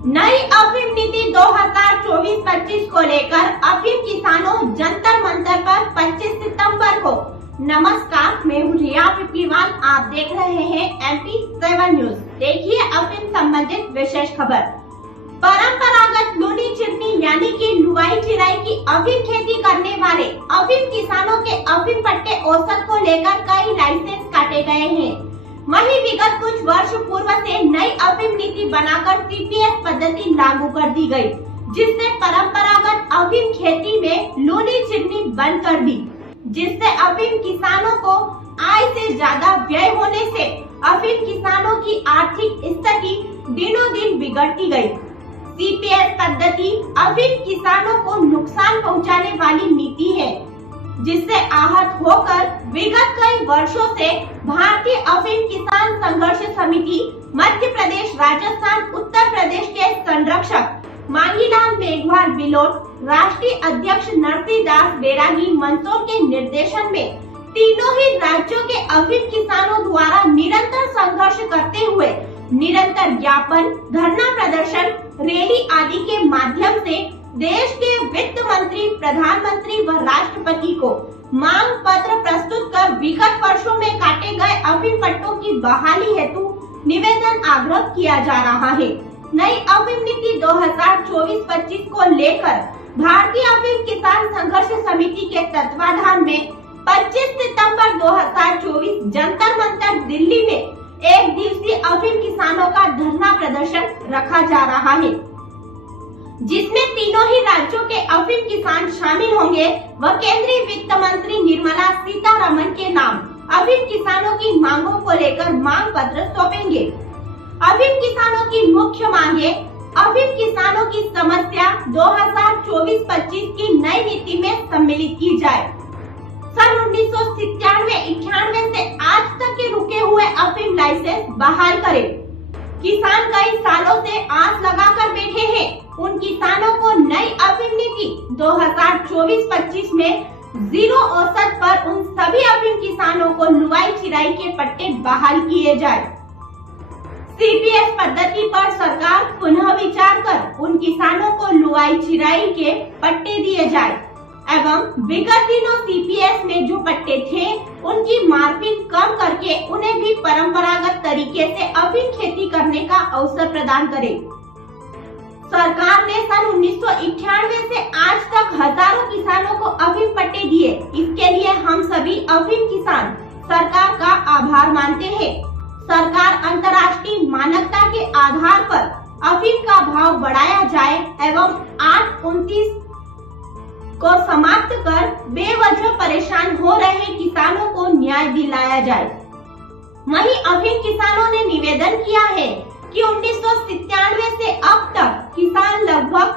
नई अफीम नीति 2024-25 को लेकर अफीम किसानों जंतर मंतर पर 25 सितंबर को। नमस्कार, मैं हूँ रिया पिपलीवाल। आप देख रहे हैं MP7 न्यूज। देखिए अफीम संबंधित विशेष खबर। परंपरागत लूनी चिरनी यानी कि लुवाई चिराई की अफीम खेती करने वाले अफीम किसानों के अफीम पट्टे औसत को लेकर कई लाइसेंस काटे गए हैं। वहीं विगत कुछ वर्ष पूर्व से नई अफीम नीति बनाकर CPS पद्धति लागू कर दी गई, जिससे परंपरागत अफीम खेती में लूनी चिरनी बंद कर दी, जिससे अफीम किसानों को आय से ज्यादा व्यय होने से अफीम किसानों की आर्थिक स्थिति दिनों दिन बिगड़ती गई। CPS पद्धति अफीम किसानों को नुकसान पहुंचाने वाली नीति है, जिससे आहत होकर विगत कई वर्षों से भारतीय अफीम किसान संघर्ष समिति मध्य प्रदेश, राजस्थान, उत्तर प्रदेश के संरक्षक मांगीलाल मेघवाल बिलोट, राष्ट्रीय अध्यक्ष नरसिंहदास बैरागी मंदसौर के निर्देशन में तीनों ही राज्यों के अफीम किसानों द्वारा निरंतर संघर्ष करते हुए निरंतर ज्ञापन, धरना प्रदर्शन, रैली आदि के माध्यम से देश के वित्त मंत्री, प्रधानमंत्री व राष्ट्रपति को मांग पत्र प्रस्तुत कर विगत वर्षों में काटे गए अफीम पट्टों की बहाली हेतु निवेदन आग्रह किया जा रहा है। नई अफीम नीति 2024-25 को लेकर भारतीय अफीम किसान संघर्ष समिति के तत्वाधान में 25 सितंबर 2024 जंतर मंतर दिल्ली में एक दिवसीय अफीम किसानों का धरना प्रदर्शन रखा जा रहा है, जिसमें तीनों ही राज्यों के अफीम किसान शामिल होंगे व केंद्रीय वित्त मंत्री निर्मला सीतारमण के नाम अफीम किसानों की मांगों को लेकर मांग पत्र सौंपेंगे। अफीम किसानों की मुख्य मांगे अफीम किसानों की समस्या 2024-25 की नई नीति में सम्मिलित की जाए। सन 1997-98 से आज तक के रुके हुए अफीम लाइसेंस बहाल करे। किसान कई सालों से आस लगाकर बैठे हैं। उन किसानों को नई अफीम नीति 2024-25 में जीरो औसत पर उन सभी अफीम किसानों को लुवाई चिराई के पट्टे बहाल किए जाए। CPS पद्धति पर सरकार पुनः विचार कर उन किसानों को लुवाई चिराई के पट्टे दिए जाए एवं विगत दिनों CPS में जो पट्टे थे उनकी मार्किंग कम करके उन्हें भी परंपरागत तरीके से अफीम खेती करने का अवसर प्रदान करे। सरकार ने सन 1998 से आज तक हजारों किसानों को अफीम पट्टे दिए। इसके लिए हम सभी अफीम किसान सरकार का आभार मानते हैं। सरकार अंतर्राष्ट्रीय मानकता के आधार पर अफीम का भाव बढ़ाया जाए एवं 829 को समाप्त कर बेवजह परेशान हो रहे किसानों को न्याय दिलाया जाए। वहीं अफीम किसानों ने निवेदन किया है कि 1997 से अब तक किसान लगभग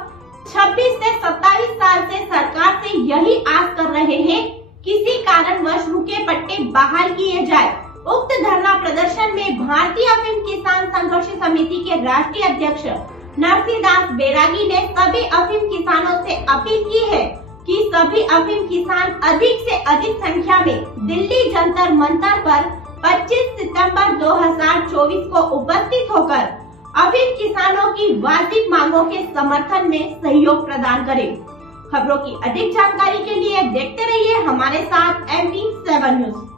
26 से 27 साल से सरकार से यही आस कर रहे हैं, किसी कारणवश रुके पट्टे बहाल किए जाए। उक्त धरना प्रदर्शन में भारतीय अफीम किसान संघर्ष समिति के राष्ट्रीय अध्यक्ष नरसिंहदास बैरागी ने सभी अफीम किसानों से अपील की है कि सभी अफीम किसान अधिक से अधिक संख्या में दिल्ली जंतर मंतर पर 25 सितंबर 2024 को उपस्थित होकर अफीम किसानों की वाजिब मांगों के समर्थन में सहयोग प्रदान करें। खबरों की अधिक जानकारी के लिए देखते रहिए हमारे साथ MP7 न्यूज।